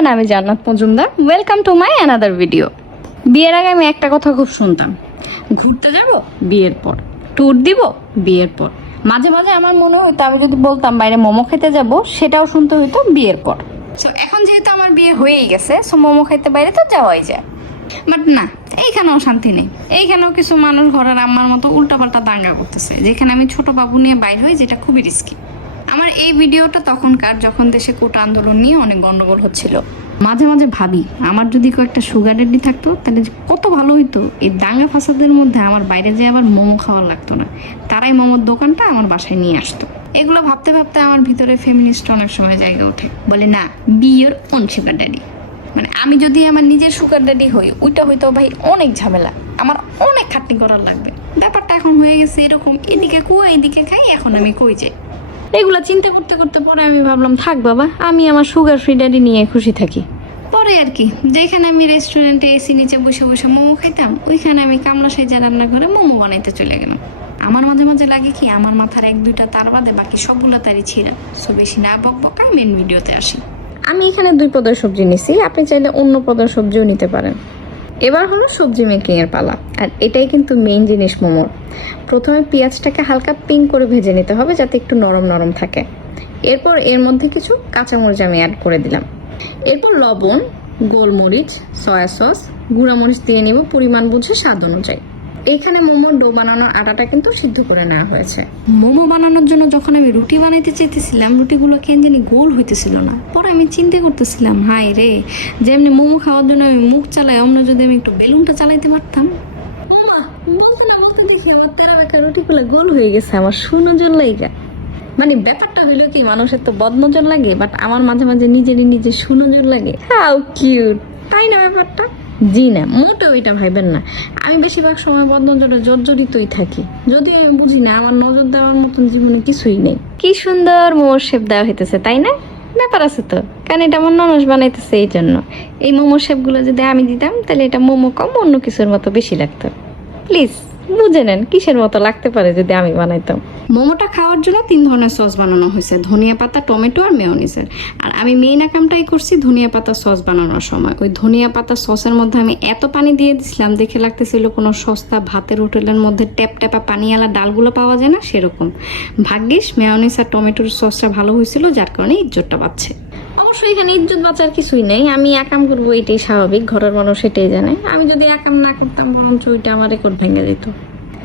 Everyone, আমি জান্নাত Majumdar. Welcome to my another video. বিয়ের আগে আমি একটা কথা খুব শুনতাম, ঘুরতে যাব বিয়ের পর, ট্যুর দিব বিয়ের পর। মাঝে মাঝে আমার মনে হতো আমি যদি বলতাম বাইরে মোমো খেতে যাব, সেটাও শুনতে হইতো বিয়ের পর। সো এখন যেহেতু আমার বিয়ে হয়েই গেছে, সো মোমো খাইতে বাইরে তো যাওয়াই যায়। বাট না, এইখানেও শান্তি নেই। এইখানেও কিছু মানুষ ঘরের আম্মার মতো উল্টাপাল্টা দাঙ্গা করতেছে, যেখানে আমি ছোট বাবু নিয়ে বাইর হই, যেটা খুবই রিস্কি। আমার এই ভিডিওটা তখনকার, যখন দেশে কোটা আন্দোলন নিয়ে অনেক গন্ডগোল হচ্ছিল। মাঝে মাঝে ভাবি, আমার যদি কয়েকটা সুগার ড্যাডি থাকতো তাহলে যে কত ভালো হইতো। এই দাঙ্গা ফাসাদের মধ্যে আমার বাইরে যেয়ে আবার মোমো খাওয়ার লাগতো না, তারাই মোমোর দোকানটা আমার বাসায় নিয়ে আসতো। এগুলো ভাবতে ভাবতে আমার ভিতরে ফেমিনিস্ট অনেক সময় জায়গা ওঠে, বলে না, B your own sugar daddy. মানে আমি যদি আমার নিজের সুগার ড্যাডি হই, ওইটা হয়তো ভাই অনেক ঝামেলা, আমার অনেক খাটনি করার লাগবে। ব্যাপারটা এখন হয়ে গেছে এরকম, এদিকে কুয়া এদিকে খাই, এখন আমি কই যাই। এগুলো চিন্তা করতে করতে পরে আমি ভাবলাম, থাক বাবা, আমি আমার সুগার ফ্রি ড্যাডি নিয়ে খুশি থাকি। পরে আর কি, যেখানে আমি রেস্টুরেন্টে এসি নিচে বসে বসে মোমো খাইতাম, ওইখানে আমি কামলা সাইজা রান্না করে মোমো বানাইতে চলে গেলাম। আমার মাঝে মাঝে লাগে কি, আমার মাথার এক দুইটা তার বাদে বাকি সবগুলো তারই ছিঁড়া। সো বেশি না বকবকাই মেন ভিডিওতে আসি। আমি এখানে 2 পদের সবজি নিছি, আপনি চাইলে অন্য পদের সবজিও নিতে পারেন। এবার হলো সবজি মেকিং এর পালা, আর এটাই কিন্তু মেইন জিনিস মোমোর। প্রথমে পেঁয়াজটাকে হালকা পিঙ্ক করে ভেজে নিতে হবে, যাতে একটু নরম নরম থাকে। এরপর এর মধ্যে কিছু কাঁচামরিচ আমি অ্যাড করে দিলাম। এরপর লবণ, গোলমরিচ, সয়া সস, গুঁড়ামরিচ দিয়ে নেব পরিমাণ বুঝে, স্বাদ অনুযায়ী। এখানে মোমোর ডো বানানোর আটাটা কিন্তু সিদ্ধ করে নেওয়া হয়েছে। মোমো বানানোর জন্য যখন আমি রুটি বানাইতে চেয়েছিলাম, রুটিগুলো কেন জানি গোল হইতেছিল না। পরে আমি চিন্তা করতেছিলাম, হাই রে, যেমনি মোমো খাওয়ার জন্য আমি মুখ চালাই, অন্য যদি আমি একটু বেলুনটা চালাইতে পারতাম। বলতে না বলতে দেখি আমার তেরা বেঁকা রুটিগুলো গোল হয়ে গেছে, আমার সুনজর লাইগা। মানে ব্যাপারটা হইলো কি, মানুষের তো বদনজর লাগে, বাট আমার মাঝে মাঝে নিজেরই নিজে সুনজর লাগে। হাউ কিউট, তাই না ব্যাপারটা? জি না, মোটেও এটা ভাইবেন না। আমি বেশিরভাগ সময় বদনজরে জর্জরিতই থাকি, যদিও আমি বুঝি না আমার নজর দেওয়ার মতন জীবনে কিছুই নেই। কি সুন্দর মোমোর শেপ দেওয়া হইতেছে, তাই না? ব্যাপার আছে তো, কারণ এটা আমার ননস বানাইতেছে, এই জন্য। এই মোমোর শেপগুলো যদি আমি দিতাম, তাহলে এটা মোমো কম অন্য কিছুর মতো বেশি লাগতো। প্লিজ বুঝে নেন কিসের মতো লাগতে পারে যদি আমি বানাইতাম। মোমোটা খাওয়ার জন্য 3 ধরনের সস বানানো হয়েছে, ধনিয়া পাতা, টমেটো আর মেয়োনিজের। আর আমি মেইন আকামটাই করছি ধনিয়া পাতা সস বানানোর সময়। ওই ধনিয়া পাতা সসের মধ্যে আমি এত পানি দিয়ে দিছিলাম, দেখে লাগতেছিল কোনো সস্তা ভাতের হোটেলের মধ্যে ট্যাপ ট্যাপা পানিওয়ালা ডালগুলো পাওয়া যায় না, সেরকম। ভাগ্যিস মেয়োনিজ আর টমেটোর সসটা ভালো হয়েছিল, যার কারণে ইজ্জতটা পাচ্ছে। অবশ্যই এখানে ইজ্জত বাঁচার কিছুই নেই, আমি একাম করবো এটাই স্বাভাবিক, ঘরের মানুষ এটাই জানে। আমি যদি একাম না করতাম, বরঞ্চ ওইটা আমার রেকর্ড ভেঙে যেত।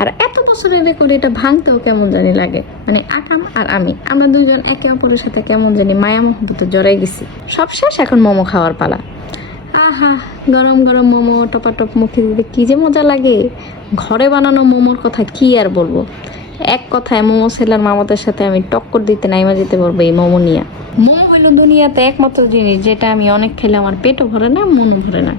আর এত বছরের রেকর্ড এটা ভাঙতেও কেমন জানি লাগে। মানে আকাম আর আমরা দুজন একে অপরের সাথে কেমন জানি মায়া মহব্বতে জড়াই গেছি। সব শেষ, এখন মোমো খাওয়ার পালা। আহা, গরম গরম মোমো টপাটপ মুখে দিতে কি যে মজা লাগে। ঘরে বানানো মোমোর কথা কি আর বলবো। এক কথায় মোমো সেলার মামাদের সাথে আমি টক্কর দিতে নাইমা যেতে পারবো এই মোমো নিয়ে। মোমো হইল দুনিয়াতে একমাত্র জিনিস যেটা আমি অনেক খেলে আমার পেটও ভরে না, মনও ভরে না।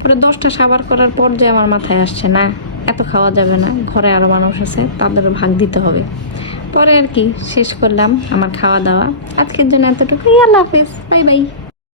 পরে 10টা সাবার করার পর যে আমার মাথায় আসছে, না এত খাওয়া যাবে না, ঘরে আরো মানুষ আছে, তাদেরও ভাগ দিতে হবে। পরে আর কি শেষ করলাম আমার খাওয়া দাওয়া। আজকের জন্য এতটুকুই, আল্লাহ হাফেজ, বাই বাই।